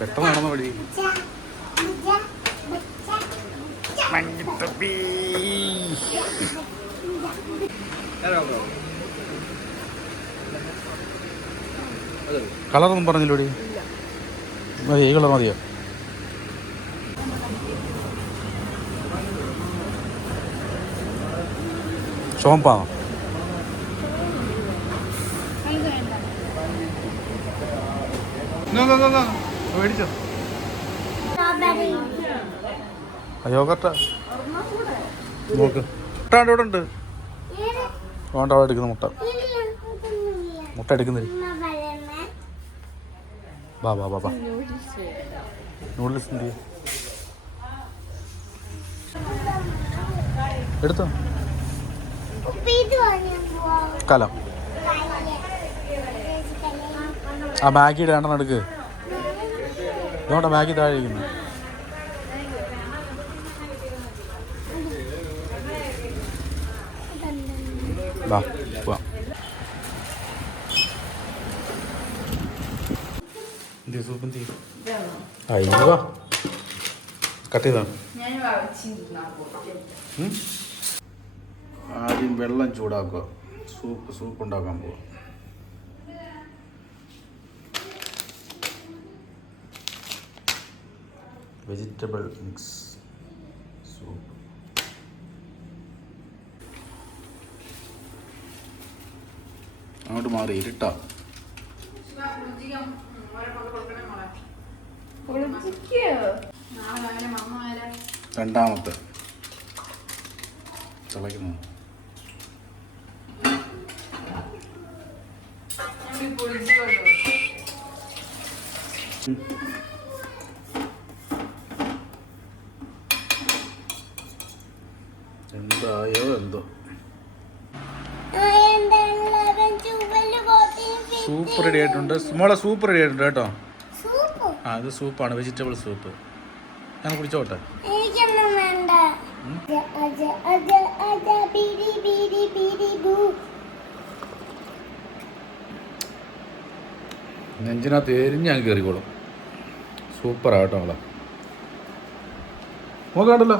പെട്ടെന്ന് നടന്ന വഴി മഞ്ഞത്തപ്പി കളറൊന്നും പറഞ്ഞില്ലോടി മതി ഈ കളർ മതിയോ? ചോമ്പാണോ മേടിച്ചോ. യോഗട്ട നോക്ക്. മുട്ടാണ്ട് ഇവിടെ ഉണ്ട്. വേണ്ട അവിടെ എടുക്കുന്ന മുട്ട. മുട്ട എടുക്കുന്നില്ല. ബാ ബാ ബാ ബാ. നൂഡിൽസ് എന്ത്? എടുത്തോ? കലം. ആ മാഗിയുടെ രണ്ടെണ്ണം എടുക്ക്. ഇതോടെ മാഗി താഴെ ഇരിക്കുന്നു. കട്ട്? ആദ്യം വെള്ളം ചൂടാക്കുക. സൂപ്പ് സൂപ്പ് ഉണ്ടാക്കാൻ പോവാ. Vegetable mix soup. അങ്ങോട്ട് മാറി ഇരുട്ടാ. രണ്ടാമത്തെ. തിളയ്ക്കുന്നു. എന്തായോ എന്തോ? സൂപ്പ് റെഡി ആയിട്ടുണ്ട്. മോളെ സൂപ്പ് റെഡി ആയിട്ടുണ്ട് കേട്ടോ. ആ ഇത് സൂപ്പാണ്. വെജിറ്റബിൾ സൂപ്പ് ഞാൻ കുടിച്ചോട്ടെ? നെഞ്ചിനകത്ത് എരിഞ്ഞ് ഞാൻ കയറിക്കോളും സൂപ്പറാ കേട്ടോ മോളെ. നോക്കാണ്ടല്ലോ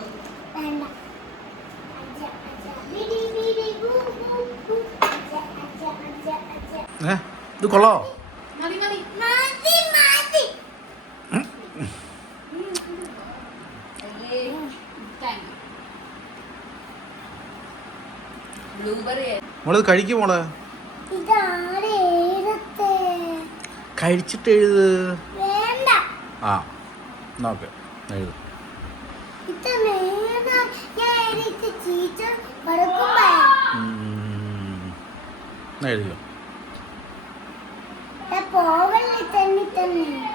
ഏ? ഇത് കൊള്ളോ? മോളിത് കഴിക്കും മോൾ. കഴിച്ചിട്ട് എഴുത്. വേണ്ട. ആ നോക്കെ എഴുതും. ഇത് നേരെ ഞാൻ